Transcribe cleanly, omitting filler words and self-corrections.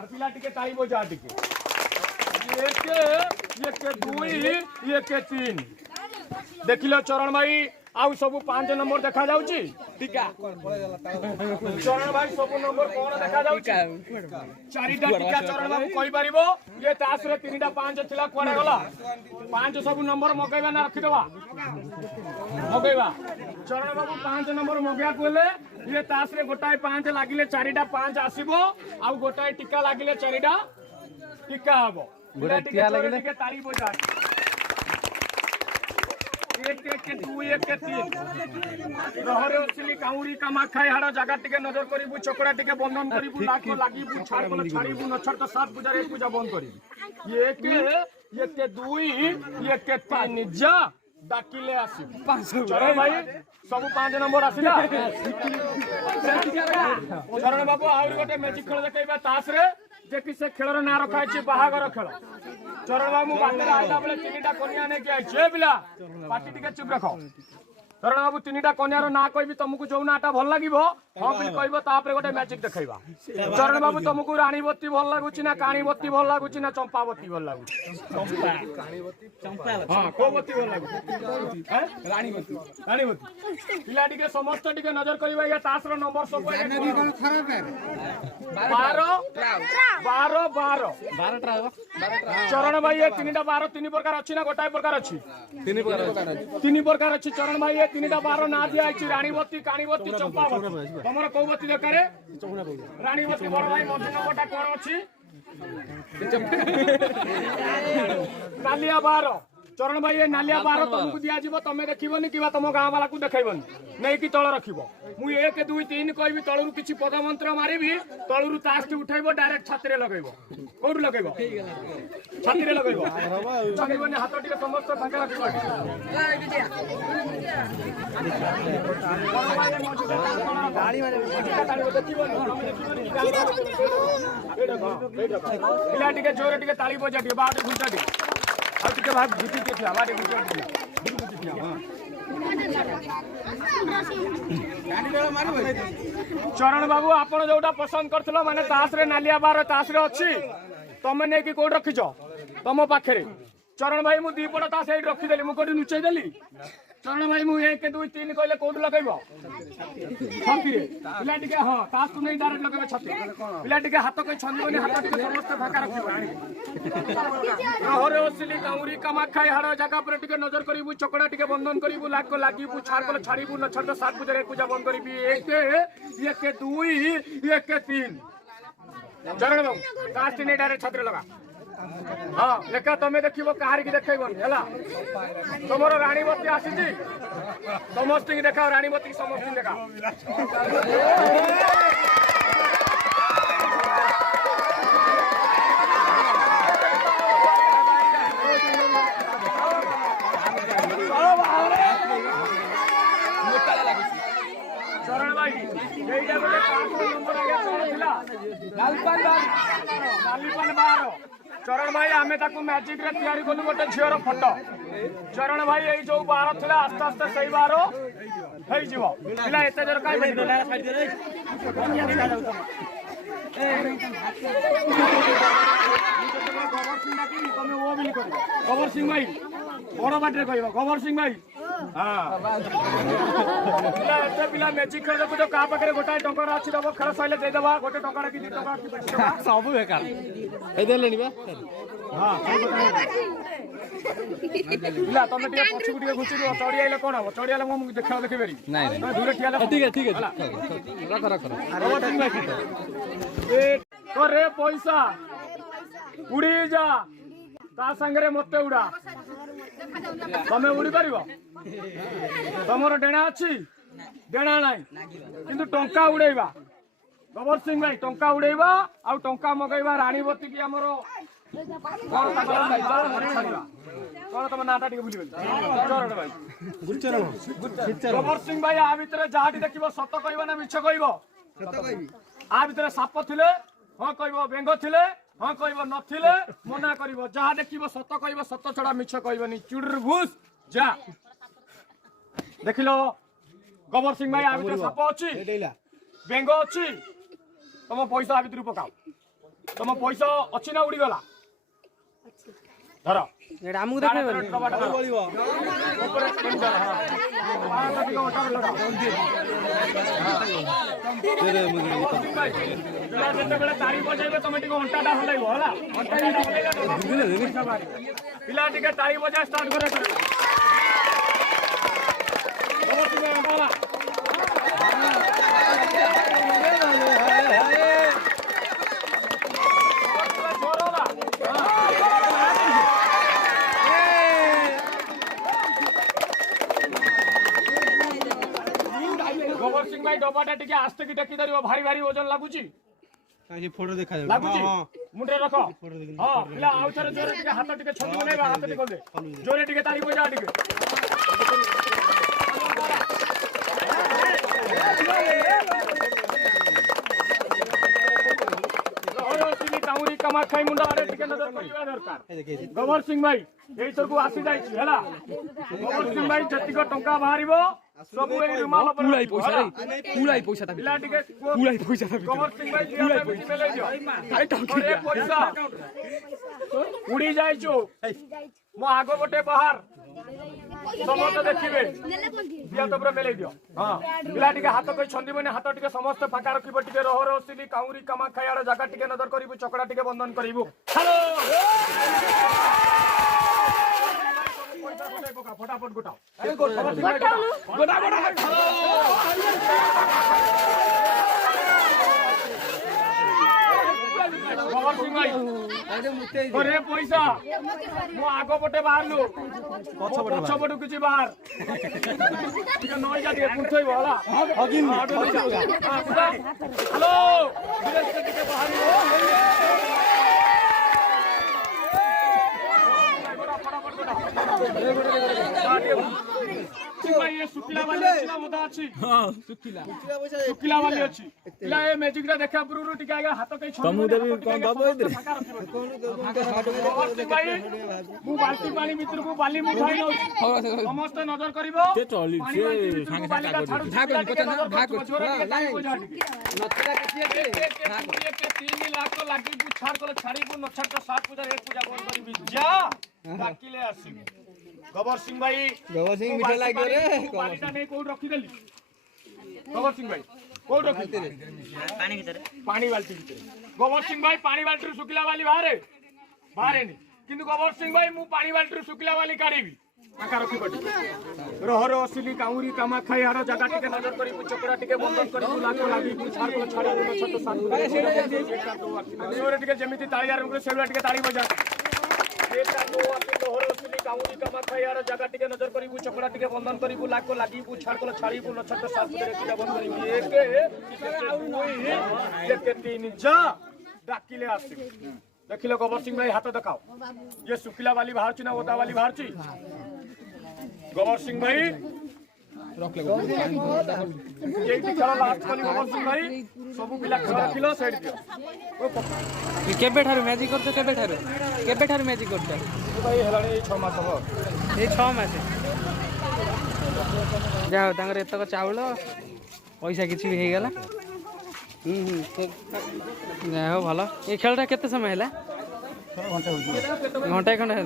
दरकार पिला टिके ताली बजा टिके एक एक दुई एक तीन देखिलो चरण भाई आउ सब 5 नंबर देखा जाउची टीका चरण भाई सब नंबर कोन देखा जाउची चारिटा टीका चरण बाबू कहि परिबो ये तास रे 3टा 5 थिला कोडा गला 5 सब नंबर मगैबा ना रखि देबा मगैबा चरण बाबू 5 नंबर मगया कोले ये तास रे गोटाय 5 लागिले 4टा 5 आसीबो आ गोटाय टीका लागिले 4टा टीका हबो गोटा टीका लागिले टीका ताली बजा एक दुई एक तीन रहरे असली काउरी कामाखाई हाड़ जगह टिके नजर करिबु चकड़ा टिके बंधन करिबु लाख लागिबु छाड़ छाड़िबु नछड़ तो 7 पूजा रे पूजा बंद करिबु एक दुई एक तीन जा डाकिले आसी 500 चरण भाई सब 5 नंबर आसीला चरण बाबू आउरी गोटे मैजिक खेल देखैबा तास रे जे कि से खेलर ना रखा है बाहागर खेल चरण बाबू बाटे आइला बेले 3टा कन्या ने के आइछे बिला पार्टी टिके चुप रखो चरण बाबू 3टा कन्यार ना कहबी तुमको जो नाटा भल लागिबो हम भी कहबो तापरे गोटे मैजिक देखैबा चरण बाबू तुमको रानीबत्ती भल लागुची ना काणीबत्ती भल लागुची ना चंपाबत्ती भल लागुची चंपा हां कोबत्ती भल लागुची हैं रानीबत्ती पिला टिके समस्त टिके नजर करबा या तासर नंबर सब खराब है 12 चरण भाई ये 3टा 12 3 प्रकार अछि ना गोटाय प्रकार अछि 3 प्रकार अछि चरण भाई ये 3टा 12 ना दिया अछि रानीबत्ती काणीबत्ती चंपाबत्ती तमरो कोबत्ती दरकारे रानीबत्ती बड़ भाई मध्य नंबरटा कोन अछि नालिया 12 चरण भाई ये नालिया 12 तुमको दिया जीवो तमे देखिबोनी किबा तम गां वाला को देखाइबोनी नै कि तळ रखिबो मु 1 2 3 कहबी तळरू किछि पद मंत्र मारिबी तळरू तास्ती उठाइबो डायरेक्ट छाती रे लगाइबो कोड लगाइबो छाती रे लगाइबो चलिबोनी हाथ टिके समस्त फांका रखिबो गाड़ी मारे देखिबोनी पिला टिके जोर टिके ताली बजा टिके बाटे घुंटा टिके आ टिके भाग भीती के थिया बाटे घुंटा टिके चरण बाबू आपण जोटा पसंद करथलो माने तास रे नालिया 12 तास रे अछि तमे ने कि कोड रखिजो तम पाखरे चरण भाई मु दी पड़ तास एई रखि देली मु कोडी नुचै देली चरण भाई मु 1 2 3 कहले कोड लगाइबो छाती रे पिला टिके हां तास तु नै डायरेक्ट लगाबे छाती पिला टिके हाथ को छंदोनी हाथ टिके समस्त फाका रखिबो रहरे असली काउरी कामाखाई हाड़ जगह पर टिके नजर करिबु चकड़ा टिके बंधन करिबु लाख को लागिबु छाड़ को छाड़िबु नछड़ तो 7 पूजा रे पूजा बंद करिबी एक दुई एक तीन चरण बाबू तास नै डायरेक्ट छाती रे लगा हाँ लेखा तमें देखो कहार की देखबन है तुमर रानीबत्ती आसी समस्त देखा रानीबत्ती समस्त देखा चरण भाई चरण भाई आमे ताकू मैजिक रे तैयारी कलु गोटे झियर फोटो चरण भाई ए जो 12 थिला आस्ते आस्ते सही 12 हेई जीवो पिला एते जर काई भेट देला साइड दे गोबर सिंह भाई बड़ बाटे कहबो गोबर सिंह भाई हां पिला पिला मैजिक खेल को का पाखरे गोटाय टंकर अछि दबो खेल सइले दे देबा गोटे टंकर की 2 टंका सब बेकार ए देलेनी बा हां पिला तमे टिके पछु टिके घुची दियो चढ़ी आइले कोन हो चढ़ी आइले मु देखा देखि बेरी नै दूर ठियाले ठीक है रख गोबर सिंह भाई ए करे पैसा उड़ी जा ता संगे मते उड़ा तमे उड़ी पारिबो तमरो डेणा अछि डेणा नाही किंतु टंका उड़ेबा गोबर सिंह भाई टंका उड़ेबा आ टंका मगैबा रानीबत्ती की हमरो कोन तम नाटा टिके भूली गेल चरण भाई गुलचरण गोबर सिंह भाई आ भीतर जाहाटी देखिबो सत कहबो ना मिछ कहबो सत कहबी आ भीतर साप थिले हां कहबो बेंग थिले हां कहबो नथिले मना करबो जहा देखिबो सत कहबो सत छडा मिछ कहबोनी चुडरभूस जा देखिलो गोबर सिंह भाई आ भीतर साप अछि बेंग अछि तम पैसा आ भीतर पकाओ तुम पैसा अच्छी ना उड़ी गला धर एटा हमକୁ ଦେଖେଇबନି ଯେତେବେଳେ ତାଳି ବଜାଇବେ ତମେ ଟିକେ ଅଣ୍ଟାଟା ହଲେଇବ ହେଲା ପିଲା ଟିକେ ତାଳି ବଜା ଷ୍ଟାର୍ଟ କରେ गोबर सिंह भाई डबाटा टिके आस्ते की टेकी धरिबो भारी भारी वजन लागुची काहे फोटो देखा जाय लागुची मुंडे रखो हां पिला आउ थरे जोरे टिके हाथ टिके छंदी बनेबा हाथ टिके दे जोरे टिके ताली बजा टिके काउरी कमा खाई मुंडा आरे टिके नजर करिबा दरकार गोबर सिंह भाई एई सरकु आसी जाई छी हला गोबर सिंह भाई जति को टंका बाहरिबो सब ए रुमाल पर पुराई पैसा ता पिला टिके पुराई पैसा ता गोबर सिंह भाई दिया पे ले जो अरे पैसा उड़ी जाई छु मो आगो बटे बाहर समस्त देखिबे दिया तो पूरा मेले दियो हां पिला टिके हाथ कोई छंदी बने हाथ टिके समस्त फाका रखिबो टिके रहर ओसिली काउरी कमा खायार जगह टिके नजर करिबो चकड़ा टिके बंधन करिबो हेलो फटाफट गोटाओ गोटा गोबर सिंह भाई अरे पैसा मो आगो पटे बाहरलु पछ पटु किछि बाहर टिके नई जा दिए पुछई होला हगिन हेलो धीरे से टिके बाहर ये सुकिला वाली अछि ना मोदा अछि हां सुकिला वाली अछि पिला ए मैजिक रा देखा पुरुरु टिका आगे हाथ कई छन तमु देबी कोन दबो इधर मु बाल्टी पानी भीतर को बाली मु खाइ नउ समस्त नजर करिवो से चली से संगे संगे भाग नहीं नथरा किछि के 3 लाख को लागी पुछार को छाड़ी को नछट 7 पूजा 1 पूजा कोन करिबी जा बाकीले आसी गोबर सिंह भाई मिठा लागे रे पानीटा नहीं कोड रखी देली गोबर सिंह भाई कोड रखी पानी भीतर पानी बाल्टी भीतर गोबर सिंह भाई पानी बाल्टी सुकिला वाली बाहरे नहीं किंतु गोबर सिंह भाई मु पानी बाल्टी सुकिला वाली काढीबी आका रखी पड़ी रहर असली काउरी कामा खाई हार जगह टिके नजर करी चकड़ा टिके बंधन करी लाको लागी छाड़ को छाड़ी को छोट सात जोरे टिके जेमिति ताळियार सेवला टिके ताळी बजा एटा नो असली रहर असली काउरी कामा खाई हार जगह टिके नजर करी चकड़ा टिके बंधन करी लाको लागी छाड़ को छाड़ी को छोट सात करे टिके बंधन करी एक तीन जा डाकिले आसी देखिलो गोबर सिंह भाई हाथ दिखाओ ये सुकिला वाली बाहर छी ना ओदा वाली बाहर छी गोबर सिंह भाई रख ले ये दिखाओ लास्ट वाली गोबर सिंह भाई सब पिला खेलो साइड दियो केबे ठार मैजिक करतो केबे ठार मैजिक करतो भाई हलाने 6 मास हो ए 6 मास जाओ तांगर एतक चावल पैसा किछि भी हे गेला हो भल ये खेलटा केते समय है घंटा खंड है।